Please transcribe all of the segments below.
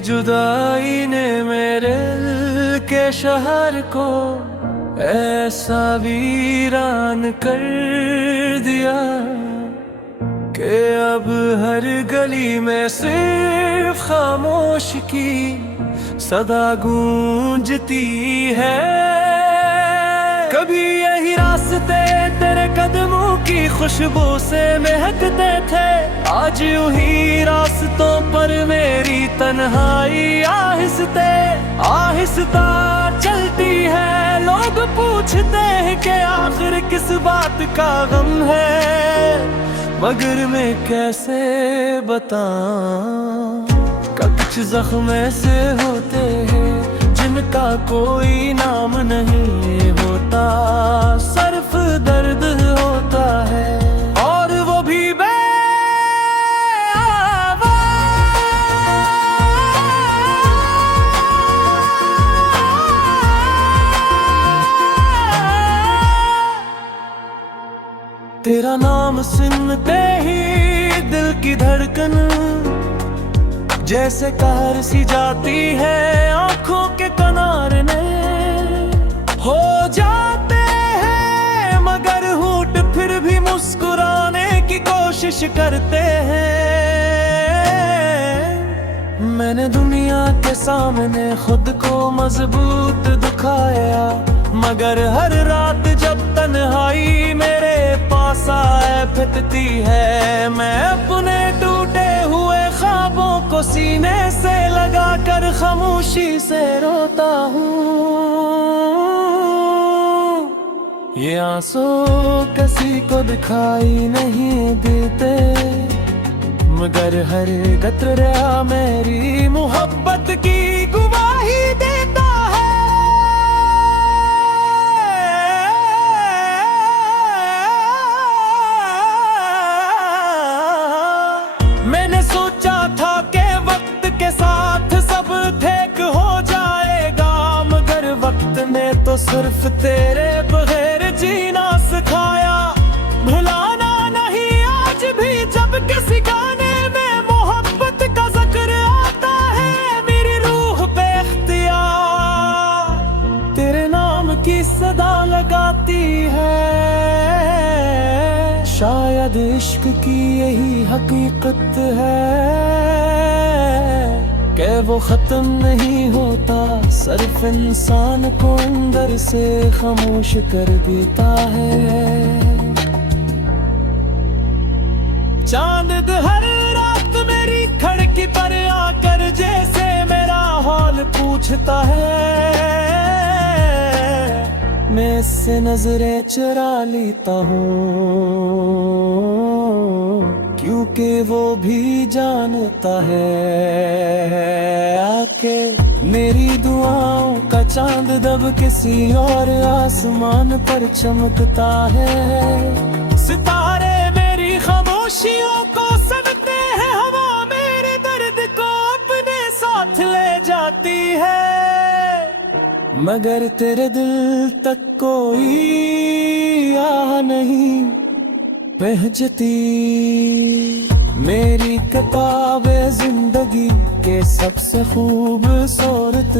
जुदाई ने मेरे दिल के शहर को ऐसा वीरान कर दिया कि अब हर गली में सिर्फ खामोश की सदा गूंजती है। कभी यही रास्ते तेरे कदमों की खुशबू से महकते थे, आज यूं ही रास्तों पर मेरी तन्हाई आहिस्ते आहिस्ता चलती है। लोग पूछते हैं कि आखिर किस बात का गम है, मगर मैं कैसे बताऊं। कुछ जख्म ऐसे होते हैं जिनका कोई नाम नहीं होता, सिर्फ दर्द होता है और वो भी तेरा नाम सुनते ही दिल की धड़कन जैसे कहर सी जाती है। आंखों के किनारे हो जाते हैं, मगर होंठ फिर भी मुस्कुराने की कोशिश करते हैं। मैंने दुनिया के सामने खुद को मजबूत दिखाया, मगर हर रात जब तन्हाई मेरे पास आए फिरती है, मैं अपने टूटे हुए ख्वाबों को सीने से लगाकर खामोशी से रोता हूँ। ये आंसू किसी को दिखाई नहीं देते, मगर हर कतरा मेरी मोहब्बत की गवाही देता है। मैंने सोचा था कि वक्त के साथ सब ठीक हो जाएगा, मगर वक्त ने तो सिर्फ तेरे बगैर जीना सिखाया। भुलाना नहीं आज भी जब किसी गाने में मोहब्बत का जिक्र आता है, मेरी रूह पे इख्तियार तेरे नाम की सदा लगाती है। शायद इश्क की यही हकीकत है कि वो खत्म नहीं होता, सिर्फ इंसान को अंदर से खामोश कर देता है। चांद हर रात मेरी खिड़की पर आकर जैसे मेरा हाल पूछता है, मैं इससे नजरें चुरा लेता हूँ, क्योंकि वो भी जानता है आके मेरी दुआओं का चांद दब किसी और आसमान पर चमकता है। सितारे मेरी खामोशियों को सुनते हैं, हवा मेरे दर्द को अपने साथ ले जाती है, मगर तेरे दिल तक कोई आह नहीं पहुंचती। मेरी किताब जिंदगी के सबसे खूबसूरत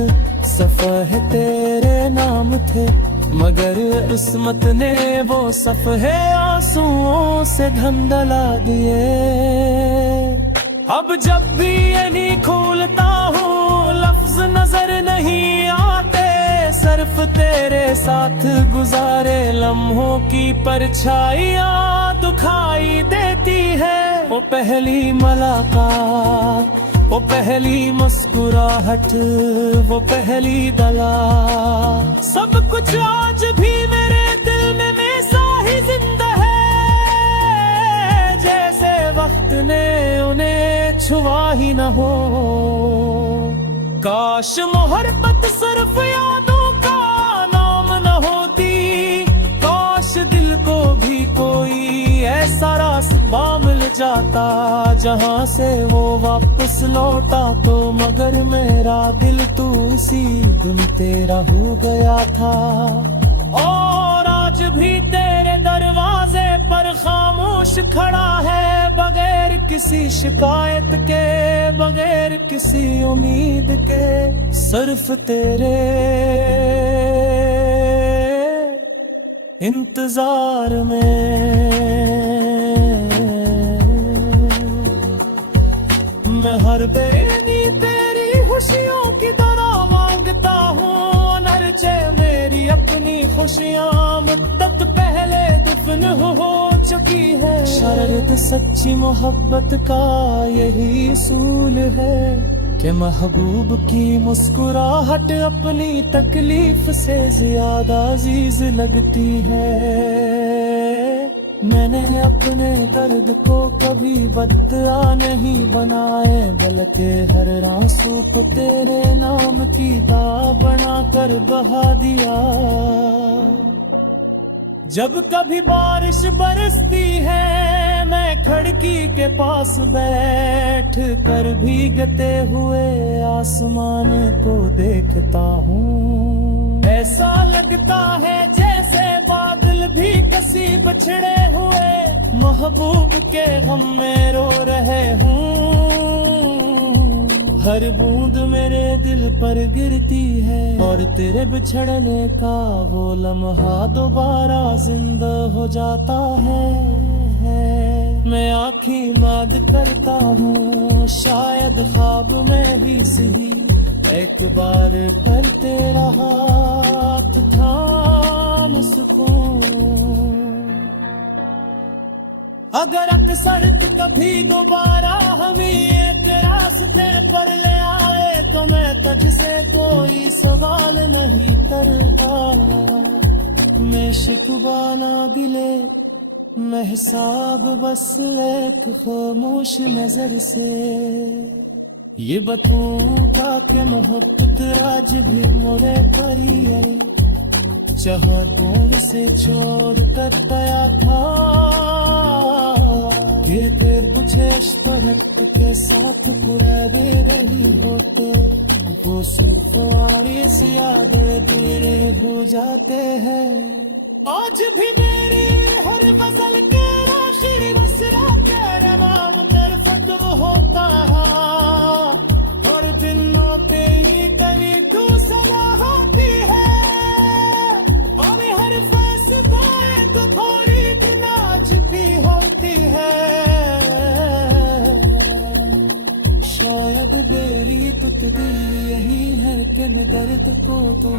सफ़े तेरे नाम थे, मगर किस्मत ने वो सफ़े आंसुओं से धुंधला दिए। अब जब भी ये नहीं खोलता हूँ लफ्ज नजर नहीं आते, सिर्फ तेरे साथ गुजारे लम्हों की परछाइयाँ दुखाई देती है। वो पहली मुलाकात, वो पहली मुस्कुराहट, वो पहली दला, सब कुछ आज भी मेरे दिल में वैसा ही जिंदा है, जैसे वक्त ने उन्हें छुआ ही न हो। काश मोहब्बत सिर्फ यादों का नाम न होती, काश दिल को भी कोई ऐसा रास्ता मिल जाता जहाँ से वो वापस लौटा तो, मगर मेरा दिल तू इसी दिन तेरा हो गया था। और आज आज भी तेरे दरवाजे पर खामोश खड़ा है, बगैर किसी शिकायत के, बगैर किसी उम्मीद के, सिर्फ तेरे इंतजार में। मैं हर बेनी तेरी खुशियों की तरह मांगता हूँ, नरचे मेरी अपनी खुशियाँ मुद्दत पहले दफन हो चुकी है। शर्त सच्ची मोहब्बत का यही सूल है कि महबूब की मुस्कुराहट अपनी तकलीफ से ज्यादा अजीज लगती है। मैंने अपने दर्द को कभी बदआ नहीं बनाए, बल्कि हर आंसू को तेरे नाम की दा बना कर बहा दिया। जब कभी बारिश बरसती है, मैं खिड़की के पास बैठ कर भीगते हुए आसमान को देखता हूँ। ऐसा लगता है जैसे बादल भी कसी बिछड़े हुए महबूब के गम में रो रहे हूँ। हर बूंद मेरे दिल पर गिरती है और तेरे बिछड़ने का वो लम्हा दोबारा जिंदा हो जाता है। मैं आँखें माद करता हूँ, शायद ख्वाब में भी सही, एक बार कर तेरा हाथ थाम सकूं। अगर सड़क कभी दोबारा हमें एक रास्ते पर ले आए, तो मैं तुझसे कोई सवाल नहीं करता। मैं शिकवा ना दिले, मैं हिसाब बस एक खामोश नजर से ये बताऊंगा कि मोहब्बत आज भी मोरे परी है। चाहा कौन से छोड़ कर तया था, फिर मुझे इश्क के साथ पूरा दे रही हो, तो वो सुफारी से यादें तेरे हो जाते हैं। आज भी मेरी हर गजल के आखिरी मसरा के रवाम कर फतव होता है, और दिनों पे ही कभी दूसरा होती है। और हर फैसला तो थोड़ी नाज भी होती है। शायद देरी तुक दी यही है कि मैं दर्द को तो